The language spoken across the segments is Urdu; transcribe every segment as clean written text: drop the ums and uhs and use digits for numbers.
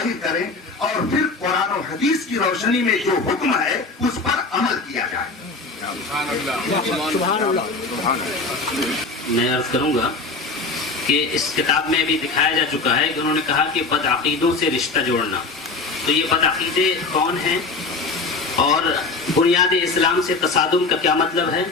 ظاہر کریں اور پھر قرآن و حدیث کی روشنی میں جو حکم ہے اس پر عمل کیا جائے۔ سبحان اللہ۔ میں عرض کروں گا کہ اس کتاب میں بھی دکھایا جا چکا ہے کہ انہوں نے کہا کہ بدعقیدوں سے رشتہ جوڑنا، تو یہ بدعقیدے کون ہیں اور بنیاد اسلام سے تصادم کا کیا مطلب ہے،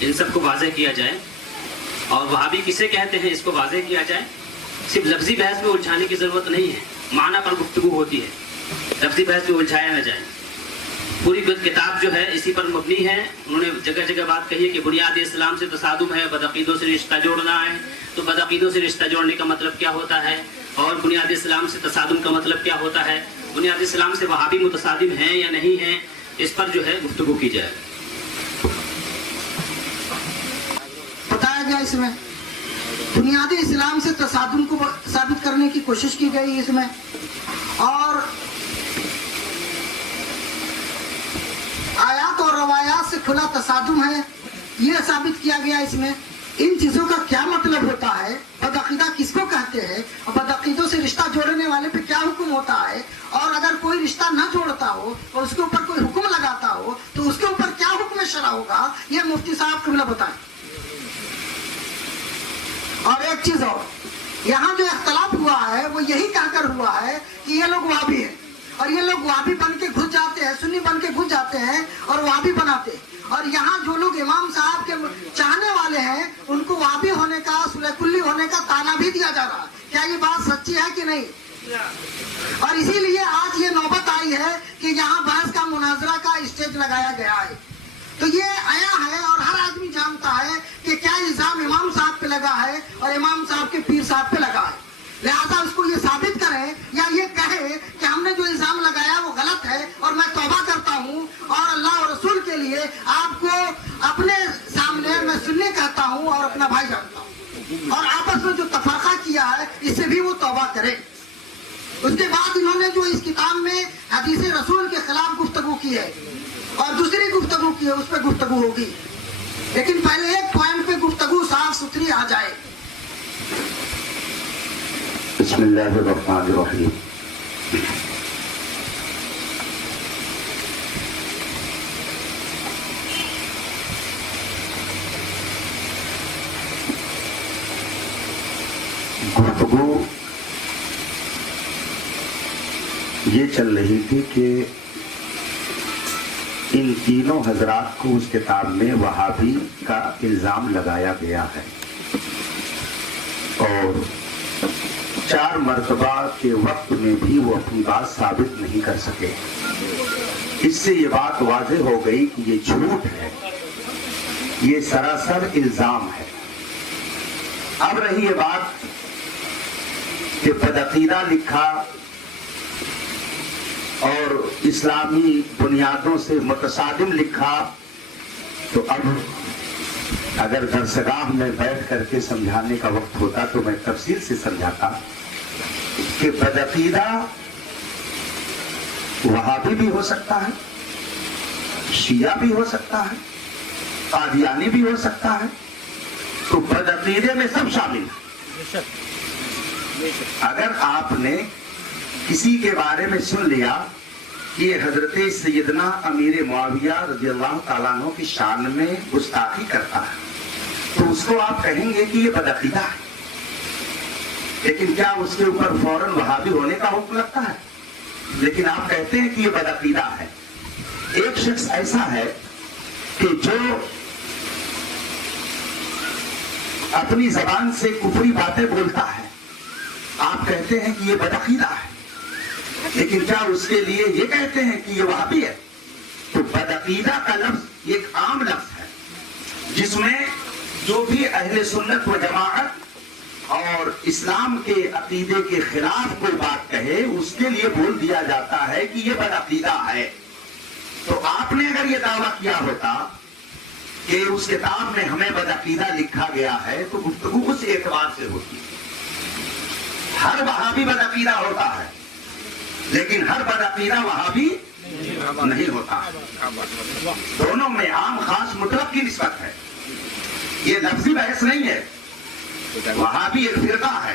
ان سب کو واضح کیا جائے، اور وہابی کسے کہتے ہیں اس کو واضح کیا جائے۔ صرف لفظی بحث میں الجھانے کی ضرورت نہیں ہے، معنی پر گفتگو ہوتی ہے، لفظی بحث میں الجھایا نہ جائے۔ پوری کتاب جو ہے اسی پر مبنی ہے۔ انہوں نے جگہ جگہ بات کہی ہے کہ بنیاد اسلام سے تصادم ہے، بدعقیدوں سے رشتہ جوڑنا ہے، تو بدعقیدوں سے رشتہ جوڑنے کا مطلب کیا ہوتا ہے، اور بنیاد اسلام سے تصادم کا مطلب کیا ہوتا ہے، بنیاد اسلام سے وہابی متصادم ہیں یا نہیں ہیں، اس پر جو ہے گفتگو کی جائے۔ بتایا گیا اس میں بنیادی اسلام سے تصادم کو ثابت کرنے کی کوشش کی گئی اس میں، اور آیات اور روایات سے کھلا تصادم ہے یہ ثابت کیا گیا اس میں۔ ان چیزوں کا کیا مطلب ہوتا ہے، بدعقیدہ کس کو کہتے ہیں، اور بدعقیدوں سے رشتہ جوڑنے والے پہ کیا حکم ہوتا ہے، اور اگر کوئی رشتہ نہ جوڑتا ہو اور اس کے اوپر کوئی حکم لگاتا ہو تو اس کے اوپر کیا حکم شرع ہوگا، یہ مفتی صاحب قبلہ بتائیں۔ اور ایک چیز اور، یہاں جو اختلاف ہوا ہے وہ یہی کہہ کر ہوا ہے کہ یہ لوگ وہابی ہیں، اور یہ لوگ وہابی بن کے گھس جاتے ہیں، سنی بن کے گھس جاتے ہیں اور وہابی بناتے ہیں، اور یہاں جو لوگ امام صاحب کے چاہنے والے ہیں ان کو وہابی ہونے کا، سلح کلی ہونے کا طعنہ بھی دیا جا رہا ہے۔ کیا یہ بات سچی ہے کہ نہیں؟ اور اسی لیے آج یہ نوبت آئی ہے کہ یہاں بحث کا، مناظرہ کا اسٹیج لگایا گیا ہے۔ تو یہ آیا ہے اور ہر آدمی جانتا ہے کہ کیا الزام امام صاحب پہ لگا ہے اور امام صاحب کے پیر صاحب پہ لگا ہے، لہذا اس کو یہ ثابت کریں یا یہ کہے کہ ہم نے جو الزام لگایا وہ غلط ہے اور میں توبہ کرتا ہوں اور اللہ اور رسول کے لیے آپ کو اپنے سامنے میں سننے کہتا ہوں اور اپنا بھائی جانتا ہوں، اور آپس میں جو تفرقہ کیا ہے اس سے بھی وہ توبہ کرے۔ اس کے بعد انہوں نے جو اس کتاب میں حدیث رسول کے خلاف گفتگو کی ہے اور دوسری گفتگو کی ہے، اس پہ گفتگو ہوگی، لیکن پہلے ایک پوائنٹ پہ گفتگو صاف ستھری آ جائے۔ بسم اللہ الرحمن الرحیم۔ گفتگو یہ چل رہی تھی کہ ان تینوں حضرات کو اس کتاب میں وہابی کا الزام لگایا گیا ہے، اور 4 مرتبہ کے وقت میں بھی وہ اپنی بات ثابت نہیں کر سکے۔ اس سے یہ بات واضح ہو گئی کہ یہ جھوٹ ہے، یہ سراسر الزام ہے۔ اب رہی یہ بات کہ بدعقیدہ لکھا اور اسلامی بنیادوں سے متصادم لکھا، تو اب اگر درسگاہ میں بیٹھ کر کے سمجھانے کا وقت ہوتا تو میں تفصیل سے سمجھاتا کہ بدعقیدہ وہابی بھی ہو سکتا ہے، شیعہ بھی ہو سکتا ہے، قادیانی بھی ہو سکتا ہے، تو بدعقیدے میں سب شامل ہیں۔ اگر آپ نے کسی کے بارے میں سن لیا کہ یہ حضرت سیدنا امیر معاویہ رضی اللہ تعالیٰ عنہ کی شان میں گستاخی کرتا ہے تو اس کو آپ کہیں گے کہ یہ بدعقیدہ ہے، لیکن کیا اس کے اوپر فوراً وہابی ہونے کا حکم لگتا ہے؟ لیکن آپ کہتے ہیں کہ یہ بدعقیدہ ہے۔ ایک شخص ایسا ہے کہ جو اپنی زبان سے کفری باتیں بولتا ہے، آپ کہتے ہیں کہ یہ بدعقیدہ ہے، لیکن کیا اس کے لیے یہ کہتے ہیں کہ یہ وہابی ہے؟ تو بدعقیدہ کا لفظ ایک عام لفظ ہے جس میں جو بھی اہل سنت و جماعت اور اسلام کے عقیدے کے خلاف کوئی بات کہے اس کے لیے بول دیا جاتا ہے کہ یہ بدعقیدہ ہے۔ تو آپ نے اگر یہ دعویٰ کیا ہوتا کہ اس کتاب میں ہمیں بدعقیدہ لکھا گیا ہے تو گفتگو اس اعتبار سے ہوتی ہے۔ ہر وہابی بدعقیدہ ہوتا ہے لیکن ہر بدعقیدہ وہابی نہیں ہوتا، دونوں میں عام خاص مطلق کی نسبت ہے، یہ لفظی بحث نہیں ہے۔ وہابی ایک فرقہ ہے